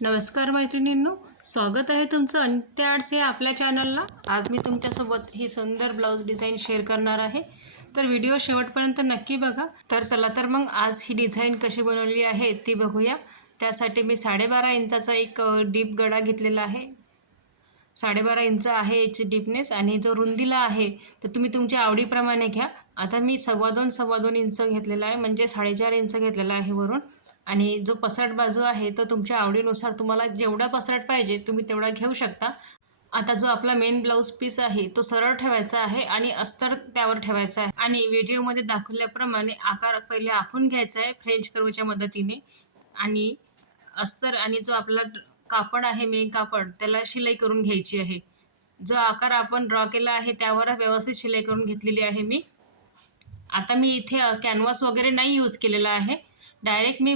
नमस्कार मैत्रिणींनो, स्वागत आहे तुमचं अंत्य आर्ट्स या आपल्या चॅनलला। आज मी तुमच्यासोबत ही सुंदर ब्लाऊज डिझाईन शेअर करणार आहे, तर व्हिडिओ शेवटपर्यंत नक्की बघा। तर चला तर मग आज ही डिझाईन कशी बनवली आहे ती बघूया। त्यासाठी मी 12.5 इंचाचा एक डीप गळा घेतलेला आहे। 12.5 इंच आहे याची डीपनेस आणि जो रुंदीला आहे तर तुम्ही तुमच्या आवडीप्रमाणे घ्या। आता मी 2.25 इंच घेतलेला आहे, म्हणजे 4.5 इंच घेतलेला आहे वरून। आणि जो पसरट बाजू आहे तो तुमच्या आवडीनुसार तुम्हाला जेवढा पसरट पाहिजे तुम्ही तेवढा घेऊ शकता। आता जो आपला मेन ब्लाऊज पीस आहे तो सरळ ठेवायचा आहे आणि अस्तर त्यावर ठेवायचा आहे आणि व्हिडिओमध्ये दाखवल्याप्रमाणे आकार पहिले आखून घ्यायचा आहे फ्रेंच कर्वच्या मदतीने। आणि अस्तर आणि जो आपला कापड आहे मेन कापड त्याला शिलाई करून घ्यायची आहे। जो आकार आपण ड्रॉ केला आहे त्यावर व्यवस्थित शिलाई करून घेतलेली आहे मी। आता मी इथे कॅनव्हास वगैरे नाही यूज केलेला आहे, डायरेक्ट मी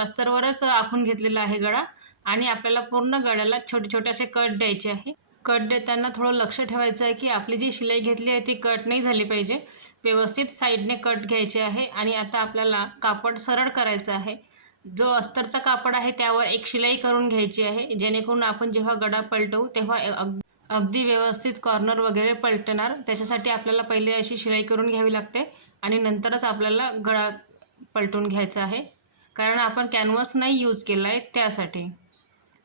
अस्तरवरच आखून घेतलेला आहे गळा। आणि आपल्याला पूर्ण गळ्याला छोटे छोटे असे कट द्यायचे आहे। कट देताना थोडं लक्ष ठेवायचं आहे की आपली जी शिलाई घेतली आहे ती कट नाही झाली पाहिजे, व्यवस्थित साईडने कट घ्यायचे आहे। आणि आता आपल्याला कापड सरळ करायचं आहे। जो अस्तरचा कापड आहे त्यावर एक शिलाई करून घ्यायची आहे, जेणेकरून आपण जेव्हा गळा पलटवू तेव्हा अगदी व्यवस्थित कॉर्नर वगैरे पलटणार। त्याच्यासाठी आपल्याला पहिले अशी शिलाई करून घ्यावी लागते आणि नंतरच आपल्याला गळा पलटून घ्यायचा आहे, कारण आपण कॅनव्हास नाही यूज केला आहे त्यासाठी।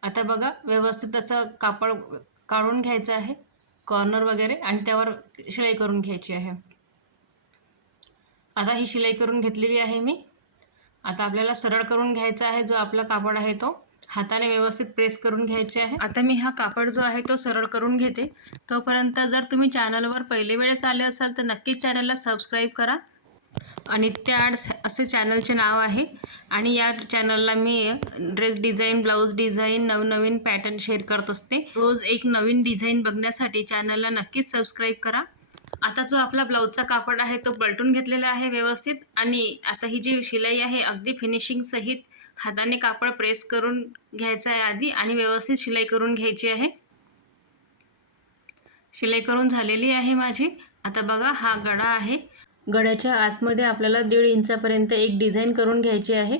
आता बघा व्यवस्थित असं कापड काढून घ्यायचं आहे कॉर्नर वगैरे आणि त्यावर शिलाई करून घ्यायची आहे। आता ही शिलाई करून घेतलेली आहे मी। आता आपल्याला सरळ करून घ्यायचा आहे, जो आपला कापड आहे तो हाताने व्यवस्थित प्रेस करून घ्यायचे आहे। आता मी हा कापड जो आहे तो सरळ करून घेते। तोपर्यंत जर तुम्ही चॅनलवर पहिल्या वेळेस आले असाल तर नक्कीच चॅनलला सबस्क्राईब करा। अंत्य आर्ट्स असे चॅनलचे नाव आहे आणि या चॅनलला मी ड्रेस डिझाईन, ब्लाऊज डिझाईन, नवनवीन पॅटर्न शेअर करत असते। रोज एक नवीन डिझाईन बघण्यासाठी चॅनलला नक्कीच सबस्क्राईब करा। आता जो आपला ब्लाऊजचा कापड आहे तो पलटून घेतलेला आहे व्यवस्थित। आणि आता ही जी शिलाई आहे अगदी फिनिशिंग सहित हाताने कापड प्रेस करून घ्यायचा आहे आधी आणि व्यवस्थित शिलाई करून घ्यायची आहे। शिलाई करून झालेली आहे माझी। आता बघा हा गळा आहे, गळ्याच्या आतमध्ये आपल्याला 1.5 इंचापर्यंत एक डिझाईन करून घ्यायची आहे।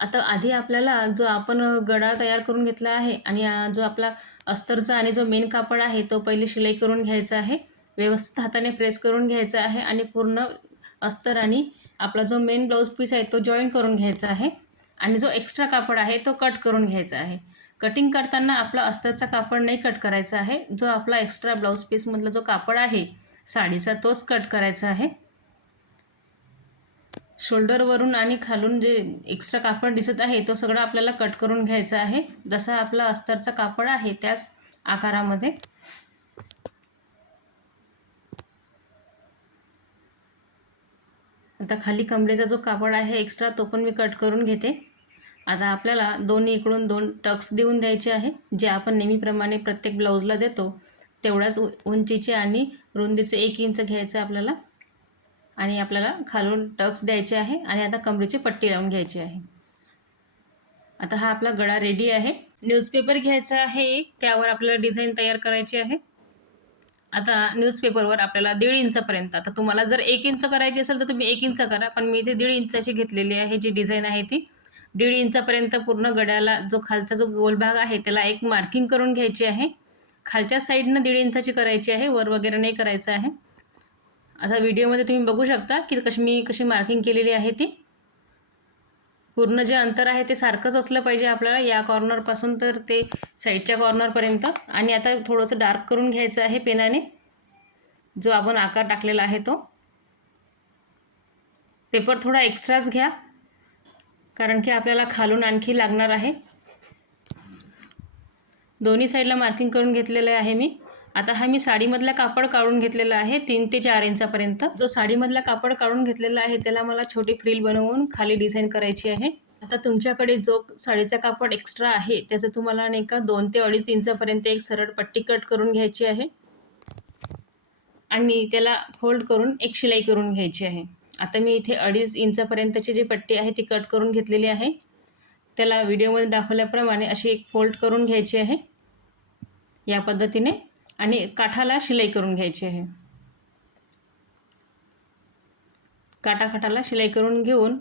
आता आधी आपल्याला जो आपण गळा तयार करून घेतला आहे आणि जो आपला अस्तरचा आणि जो मेन कापड आहे तो पहिले शिलाई करून घ्यायचा आहे, व्यवस्थित हाताने प्रेस करून घ्यायचा आहे आणि पूर्ण अस्तर आणि आपला जो मेन ब्लाऊज पीस आहे तो जॉईन करून घ्यायचा आहे। आणि जो एक्स्ट्रा कापड आहे तो कट करून घ्यायचा आहे। कटिंग करताना आपला अस्तरचा कापड नाही कट करायचा आहे, जो आपला एक्स्ट्रा ब्लाऊज पीसमधला जो कापड आहे साडीचा तोच कट करायचा आहे। शोल्डरवरून आणि खालून जे एक्स्ट्रा कापड दिसत आहे तो सगळा आपल्याला कट करून घ्यायचा आहे, जसा आपला अस्तरचा कापड आहे त्याच आकारामध्ये। आता खाली कमरेचा जो कापड आहे एक्स्ट्रा तो पण मी कट करून घेते। आता आपल्याला दोन्ही इकडून 2 टक्स देऊन द्यायचे आहे, जे आपण नेहमीप्रमाणे प्रत्येक ब्लाऊजला देतो तेवढ्याच उंचीचे आणि रुंदीचे 1 इंच घ्यायचं आपल्याला। आणि आपल्याला खालून टक्स द्यायचे आहे आणि आता कमरेची पट्टी लावून घ्यायची आहे। आता हा आपला गळा रेडी आहे। न्यूजपेपर घ्यायचा आहे, त्यावर आपल्याला डिझाईन तयार करायची आहे। आता न्यूजपेपरवर आपल्याला 1.5 इंचापर्यंत, आता तुम्हाला जर 1 इंच करायची असेल तर तुम्ही 1 इंच करा, पण मी इथे 1.5 इंचाची घेतलेली आहे जी डिझाईन आहे ती। 1.5 इंचापर्यंत पूर्ण गळ्याला जो खालचा जो गोल भाग आहे त्याला एक मार्किंग करून घ्यायची आहे। खालच्या साईडनं 1.5 इंचाची करायची आहे, वर वगैरे नाही करायचं आहे। आता व्हिडिओमध्ये तुम्ही बघू शकता की मी कशी मार्किंग केलेली आहे ती। पूर्ण जे अंतर आहे ते सारखंच असलं पाहिजे आपल्याला, या कॉर्नरपासून तर ते साईडच्या कॉर्नरपर्यंत। आणि आता थोडंसं डार्क करून घ्यायचं आहे पेनाने, जो आपण आकार टाकलेला आहे तो। पेपर थोडा एक्स्ट्राच घ्या, कारण की आपल्याला खालून आणखी लागणार आहे। दोन्ही साईडला मार्किंग करून घेतलेलं आहे मी। आता हा मी साडीमधला कापड काढून घेतलेला आहे 3 ते 4 इंचापर्यंत। जो साडीमधला कापड काढून घेतलेला आहे त्याला मला छोटी फ्रिल बनवून खाली डिझाईन करायची आहे। आता तुमच्याकडे जो साडीचा कापड एक्स्ट्रा आहे त्याचं तुम्हाला नाही का 2 ते 2.5 इंचापर्यंत एक सरळ पट्टी कट करून घ्यायची आहे आणि त्याला फोल्ड करून एक शिलाई करून घ्यायची आहे। आता मी इथे 2.5 इंचापर्यंतची जी पट्टी आहे ती कट करून घेतलेली आहे। त्याला व्हिडिओमध्ये दाखवल्याप्रमाणे अशी एक फोल्ड करून घ्यायची आहे या पद्धतीने आणि काठाला शिलाई करून घ्यायची आहे। काठाला शिलाई करून घेऊन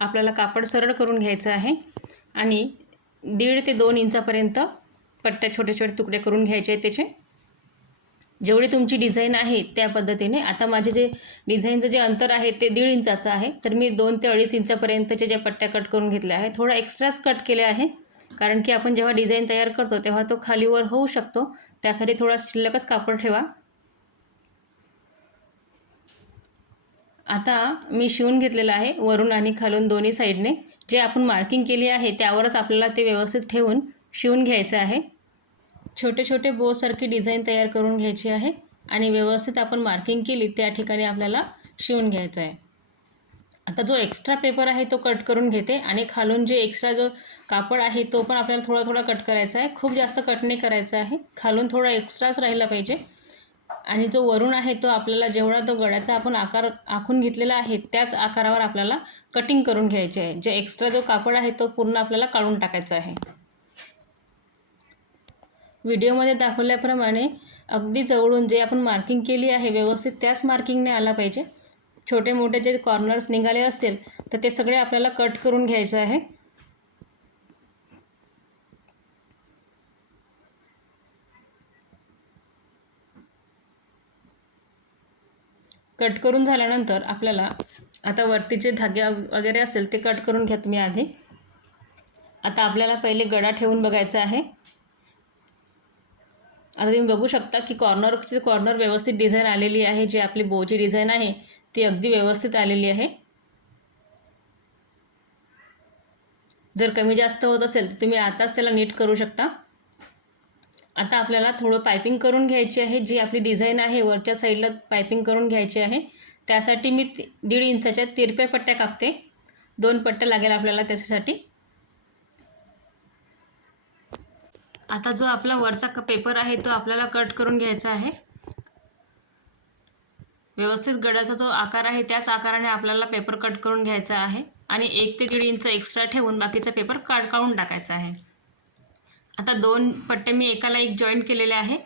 आपल्याला कापड सरळ करून घ्यायचं आहे आणि 1.5 ते 2 इंचापर्यंत पट्ट्या छोटे छोटे तुकडे करून घ्यायचे आहेत त्याचे. जेवढी तुमची डिझाईन आहे त्या पद्धतीने. आता माझे जे डिझाईनचं जे अंतर आहे ते 1.5 इंचाचं आहे, तर मी 2 ते 2.5 इंचापर्यंतच्या ज्या पट्ट्या कट करून घेतल्या आहे. थोडा एक्स्ट्राच कट केले आहे, कारण की आपण जेव्हा डिझाईन तयार करतो तेव्हा तो खालीवर होऊ शकतो, त्यासाठी थोडा शिल्लकच कापड ठेवा. आता मी शिवून घेतलेलं आहे वरून आणि खालून दोन्ही साईडने. जे आपण मार्किंग केली आहे त्यावरच आपल्याला ते व्यवस्थित ठेवून शिवून घ्यायचं आहे. छोटे छोटे बोसारखी डिझाईन तयार करून घ्यायची आहे आणि व्यवस्थित आपण मार्किंग केली त्या ठिकाणी आपल्याला शिवून घ्यायचं आहे. आता जो एक्स्ट्रा पेपर आहे तो कट करून घेते आणि खालून जे एक्स्ट्रा जो कापड आहे तो पण आपल्याला थोडा थोडा कट करायचा आहे. खूप जास्त कट नाही करायचा आहे, खालून थोडा एक्स्ट्राच राहिला पाहिजे. आणि जो वरून आहे तो आपल्याला जेवढा तो गळ्याचा आपण आकार आखून घेतलेला आहे त्याच आकारावर आपल्याला कटिंग करून घ्यायचे आहे. जे एक्स्ट्रा जो कापड आहे तो पूर्ण आपल्याला काढून टाकायचा आहे. व्हिडिओमध्ये दाखवल्याप्रमाणे अगदी जवळून जे आपण मार्किंग केली आहे व्यवस्थित त्याच मार्किंगने आला पाहिजे. छोटे मोठे जे कॉर्नर्स निघाले असतील तर ते सगळे आपल्याला कट करून घ्यायचं आहे. कट करून झाल्यानंतर आपल्याला आता वरतीचे धागे वगैरे असेल ते कट करून घ्या तुम्ही आधी. आता आपल्याला पहिले गळा ठेवून बघायचा आहे. आता तुम्ही बघू शकता की कॉर्नर व्यवस्थित डिझाईन आलेली आहे. जी आपली बोची डिझाईन आहे ती अगदी व्यवस्थित आलेली आहे. जर कमी जास्त होत असेल तर तुम्ही आताच त्याला नीट करू शकता. आता आपल्याला थोडं पायपिंग करून घ्यायची आहे. जी आपली डिझाईन आहे वरच्या साईडला पायपिंग करून घ्यायची आहे. त्यासाठी मी 1.5 इंचाच्या तिरप्या पट्ट्या कापते. 2 पट्ट्या लागेल आपल्याला त्याच्यासाठी. आता जो आपला वरचा पेपर आहे तो आपल्याला कट करून घ्यायचा आहे. व्यवस्थित गळ्याचा जो आकार आहे त्याच आकाराने आपल्याला पेपर कट करून घ्यायचा आहे आणि 1 ते 1.5 इंच एक्स्ट्रा ठेवून बाकीचा पेपर काढून टाकायचा आहे. आता 2 पट्टे मी एकाला एक जॉईंट केलेले आहे.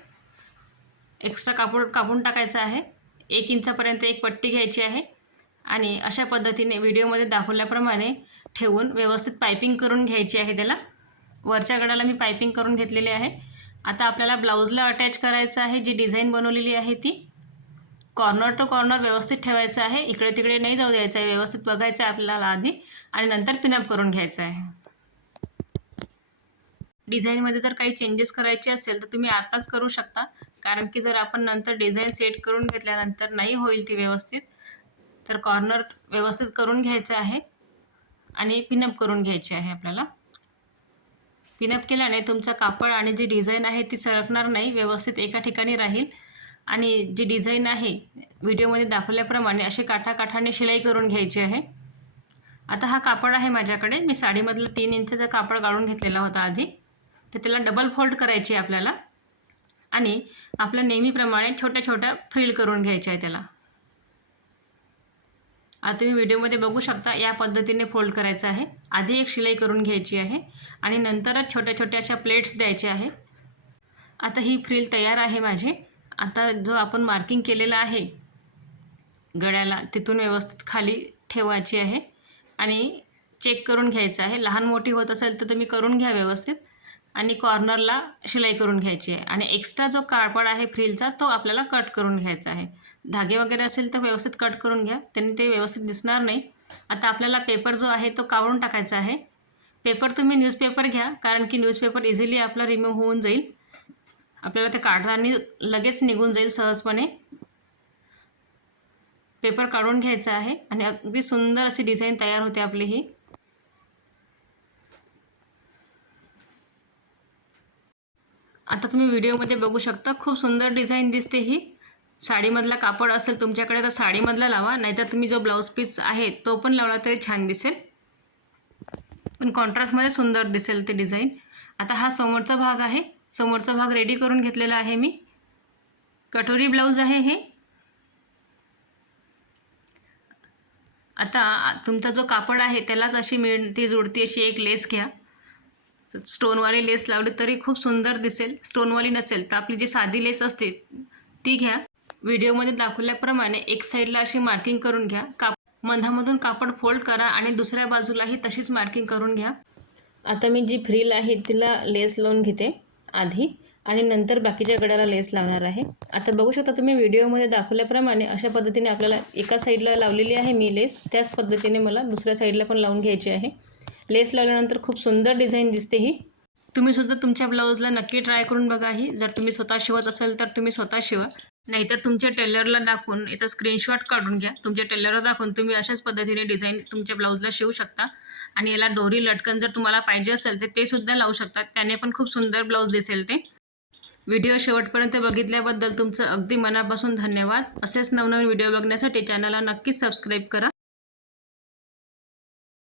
एक्स्ट्रा कापड कापून टाकायचं आहे. 1 इंचापर्यंत एक पट्टी घ्यायची आहे आणि अशा पद्धतीने व्हिडिओमध्ये दाखवल्याप्रमाणे ठेवून व्यवस्थित पायपिंग करून घ्यायची आहे त्याला. वरच्या गळ्याला मी पायपिंग करून घेतलेली आहे. आता आपल्याला ब्लाऊजला अटॅच करायचं आहे. जी डिझाईन बनवलेली आहे ती कॉर्नर टू कॉर्नर व्यवस्थित ठेवायचं आहे. इकडे तिकडे नाही जाऊ द्यायचं आहे. व्यवस्थित बघायचं आहे आपल्याला आधी आणि नंतर पिनअप करून घ्यायचं आहे. डिझाईनमध्ये जर काही चेंजेस करायचे असेल तर तुम्ही आताच करू शकता, कारण की जर आपण नंतर डिझाईन सेट करून घेतल्यानंतर नाही होईल ती व्यवस्थित, तर कॉर्नर व्यवस्थित करून घ्यायचं आहे आणि पिनअप करून घ्यायची आहे आपल्याला. पिनअप केल्याने तुमचा कापड आणि जी डिझाईन आहे ती सरकणार नाही, व्यवस्थित एका ठिकाणी राहील. आणि जी डिझाईन आहे व्हिडिओमध्ये दाखवल्याप्रमाणे अशी काठाकाठाने शिलाई करून घ्यायची आहे. आता हा कापड आहे माझ्याकडे. मी साडीमधलं 3 इंचचा कापड गाळून घेतलेला होता आधी, तर त्याला डबल फोल्ड करायची आपल्याला आणि आपल्या नेहमीप्रमाणे छोट्या छोट्या फ्रिल करून घ्यायच्या आहे त्याला. आता तुम्ही व्हिडिओमध्ये बघू शकता या पद्धतीने फोल्ड करायचं आहे. आधी एक शिलाई करून घ्यायची आहे आणि नंतरच छोट्या छोट्या अशा प्लेट्स द्यायच्या आहे. आता ही फ्रिल तयार आहे माझी. आता जो आपण मार्किंग केलेलं आहे गळ्याला तिथून व्यवस्थित खाली ठेवायची आहे आणि चेक करून घ्यायचं आहे. लहान मोठी होत असेल तर तुम्ही करून घ्या व्यवस्थित आणि कॉर्नरला शिलाई करून घ्यायची आहे. आणि एक्स्ट्रा जो कापड आहे फ्रिलचा तो आपल्याला कट करून घ्यायचा आहे. धागे वगैरे असेल तर व्यवस्थित कट करून घ्या, त्यांनी ते व्यवस्थित दिसणार नाही. आता आपल्याला पेपर जो आहे तो काढून टाकायचा आहे. पेपर तुम्ही न्यूजपेपर घ्या, कारण की न्यूजपेपर इझिली आपला रिमूव्ह होऊन जाईल. आपल्याला ते काढताना लगेच निघून जाईल सहजपणे. पेपर काढून घ्यायचा आहे आणि अगदी सुंदर अशी डिझाईन तयार होते आपली ही. आता तुम्ही व्हिडिओमध्ये बघू शकता खूप सुंदर डिझाईन दिसते ही. साडीमधला कापड असेल तुमच्याकडे तर साडीमधला लावा, नाहीतर तुम्ही जो ब्लाऊज पीस आहे तो पण लावला तरी छान दिसेल, पण कॉन्ट्रास्टमध्ये सुंदर दिसेल ते डिझाईन. आता हा समोरचा भाग आहे. समोरचा भाग रेडी करून घेतलेला आहे मी. कटोरी ब्लाऊज आहे हे. आता तुमचा जो कापड आहे त्यालाच अशी मिळती जुळती अशी एक लेस घ्या. स्टोनवाली लेस लावली तरी खूप सुंदर दिसेल. स्टोनवाली नसेल तर आपली जी साधी लेस असते ती घ्या. व्हिडिओमध्ये दाखवल्याप्रमाणे एक साईडला अशी मार्किंग करून घ्या. मधामधून कापड फोल्ड करा आणि दुसऱ्या बाजूलाही तशीच मार्किंग करून घ्या. आता मी जी फ्रिल आहे तिला लेस लावून घेते आधी आणि नंतर बाकीच्या गळ्याला लेस लावणार आहे. आता बघू शकता तुम्ही व्हिडिओमध्ये दाखवल्याप्रमाणे अशा पद्धतीने आपल्याला एका साईडला लावलेली आहे मी लेस, त्याच पद्धतीने मला दुसऱ्या साईडला पण लावून घ्यायची आहे. लेस लावल्यानंतर खूप सुंदर डिझाईन दिसते ही. तुम्ही सुद्धा तुमच्या ब्लाऊजला नक्की ट्राय करून बघा ही. जर तुम्ही स्वतः शिवत असाल तर तुम्ही स्वतः शिवा, नाहीतर तुमच्या टेलरला दाखवून याचा स्क्रीनशॉट काढून घ्या. तुमच्या टेलरला दाखवून तुम्ही अशाच पद्धतीने डिझाईन तुमच्या ब्लाऊजला शिवू शकता. आणि याला डोरी लटकन जर तुम्हाला पाहिजे असेल तर ते सुद्धा लावू शकतात, त्याने पण खूप सुंदर ब्लाऊज दिसेल ते. व्हिडिओ शेवटपर्यंत बघितल्याबद्दल तुमचं अगदी मनापासून धन्यवाद. असेच नवनवीन व्हिडिओ बघण्यासाठी चॅनलला नक्कीच सबस्क्राईब करा.